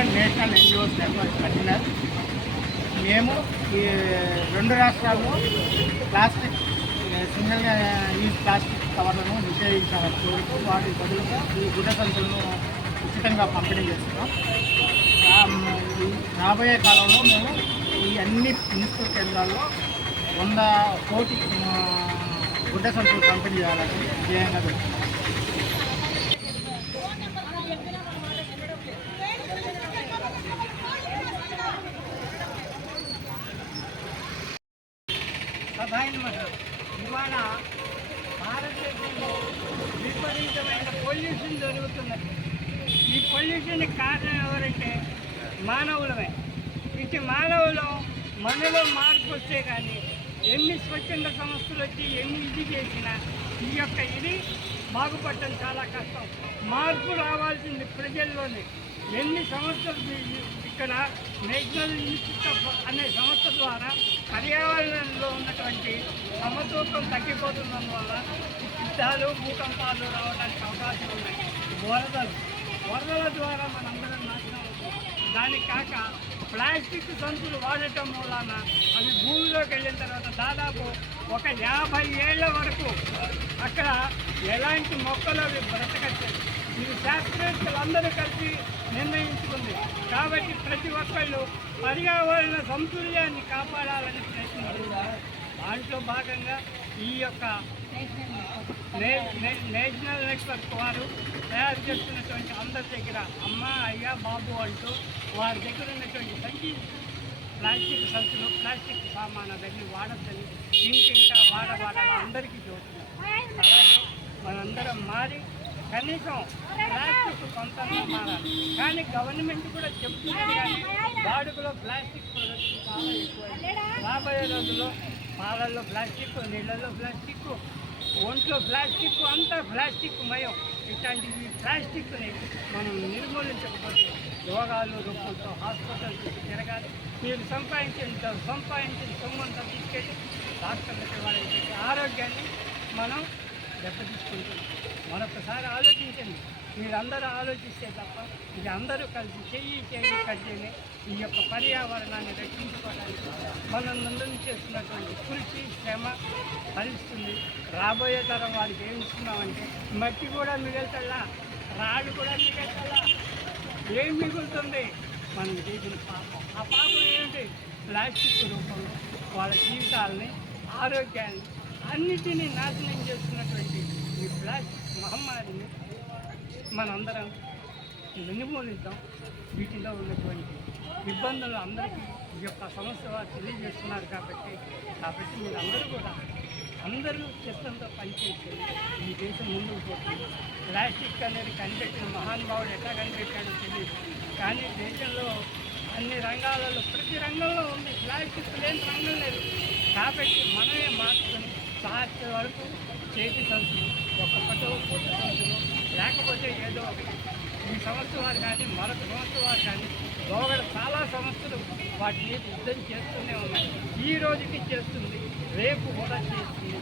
Student national NGOs network convener. మేము ఈ రెండు రాష్ట్రాల్లో ప్లాస్టిక్ సింగిల్ యూజ్ ప్లాస్టిక్ కవర్లను నిషేధించాలని కోరుతూ వాటి బదులుగా ఈ గుడ్డ సంచులను ఉచితంగా పంపిణీ చేస్తున్నాం. రాబోయే కాలంలో మేము ఈ అన్ని మున్సిపల్ కేంద్రాల్లో 100 కోటి గుడ్డ సంచులు పంపిణీ చేయాలని ధ్యేయంగా పెడుతున్నాం. ఇవాళ భారతదేశంలో విపరీతమైన పొల్యూషన్ జరుగుతున్నది. ఈ పొల్యూషన్ కారణం ఎవరంటే మానవులమే. ఇటు మానవులు మనలో మార్పు వస్తే కానీ ఎన్ని స్వచ్ఛంద సంస్థలు వచ్చి ఎన్ని ఇది చేసినా ఈ యొక్క ఇది బాగుపడటం చాలా కష్టం. మార్పు రావాల్సింది ప్రజల్లోనే. ఎన్ని సంస్థలు ఇక్కడ నేషనల్ ఇన్స్టిట్యూట్ అనే సంస్థ ద్వారా పర్యావరణంలో ఉన్నటువంటి సమతూకం తగ్గిపోతున్నందువల్ల యుద్ధాలు భూకంపాలు రావడానికి అవకాశం ఉన్నాయి. వరదల ద్వారా మనందరం నాశనం అవుతుంది. దానికి కాక ప్లాస్టిక్ సంచులు వాడటం మూలాన అవి భూమిలోకి వెళ్ళిన తర్వాత దాదాపు ఒక 50 ఏళ్ల వరకు అక్కడ ఎలాంటి మొక్కలు అవి బ్రతకట్లేదు. ఇది శాస్త్రవేత్తలందరూ కలిసి నిర్ణయించుకుంది. కాబట్టి ప్రతి ఒక్కళ్ళు పర్యావరణ సమతుల్యాన్ని కాపాడాలని ప్రయత్నిస్తున్నారు. దాంట్లో భాగంగా ఈ యొక్క నేషనల్ నెట్వర్క్ వారు తయారు చేస్తున్నటువంటి అందరి దగ్గర అమ్మ అయ్యా బాబు అంటూ వారి దగ్గర ఉన్నటువంటి ప్లాస్టిక్ సంచులు ప్లాస్టిక్ సామాను అవన్నీ వాడద్దని ఇంకా వాడాలా అందరికీ చూస్తున్నారు. అలాగే మనందరం మారి కనీసం ప్లాస్టిక్ కొంతమంది మారాలి. కానీ గవర్నమెంట్ కూడా చెప్తుంది, కానీ వాడుకలో ప్లాస్టిక్ ప్రొడక్షన్ చాలా ఎక్కువ. రాబోయే రోజుల్లో పాలల్లో ప్లాస్టిక్, నీళ్ళల్లో ప్లాస్టిక్, ఒంట్లో ప్లాస్టిక్, అంతా ప్లాస్టిక్ మయం. ఇట్లాంటి ఈ ప్లాస్టిక్ని మనం నిర్మూలించకపోతే రోగాలు రూపంతో హాస్పిటల్స్ తిరగాలి. మీరు సంపాదించిన సొమ్మంతా తీసుకెళ్ళి డాక్టర్లకి వాళ్ళకి ఆరోగ్యాన్ని మనం దెబ్బతీసుకుంటున్నాం. మరొకసారి ఆలోచించండి. మీరందరూ ఆలోచిస్తే తప్ప ఇది అందరూ కలిసి చెయ్యి కట్టినే ఈ యొక్క పర్యావరణాన్ని రక్షించుకోవడానికి మనందరం చేస్తున్నటువంటి కృషి శ్రమ ఫలిస్తుంది. రాబోయే తరం వారికి ఏమి ఇస్తున్నామంటే మట్టి కూడా మిగులుతల్లా, రాళ్ళు కూడా మిగులుతల్లా, ఏం మిగులుతుంది? మనం చేసిన పాపం. ఆ పాపం ఏమిటి? ప్లాస్టిక్ రూపంలో వాళ్ళ జీవితాలని ఆరోగ్యాన్ని అన్నిటినీ నాశనం చేస్తున్నటువంటి ఈ ప్లాస్టిక్ మహమ్మారిని మనందరం నిర్మూలిద్దాం. వీటిలో ఉన్నటువంటి ఇబ్బందులు అందరికీ ఈ యొక్క సంస్థ వారు తెలియజేస్తున్నారు. కాబట్టి మీరందరూ కూడా అందరూ చిత్తంతో పనిచేసి ఈ దేశం ముందుకు పోతుంది. ప్లాస్టిక్ అనేది కనిపెట్టిన మహానుభావుడు ఎట్లా కనిపెట్టాడో తెలియదు, కానీ దేశంలో అన్ని రంగాలలో ప్రతి రంగంలో ఉంది. ప్లాస్టిక్ లేని రంగం లేదు. కాబట్టి మనమే మార్చుకొని సాధ్య వరకు చేతి సంచులు, ఒక్కొక్కటో పూట సంచులు, లేకపోతే ఏదో ఒకటి ఈ సంవత్సరం వారు కానీ మరొక సంవత్సరం వారు కానీ చాలా సంస్థలు వాటి మీద యుద్ధం చేస్తూనే ఉన్నాయి. ఈ రోజుకి చేస్తుంది, రేపు కూడా చేస్తుంది.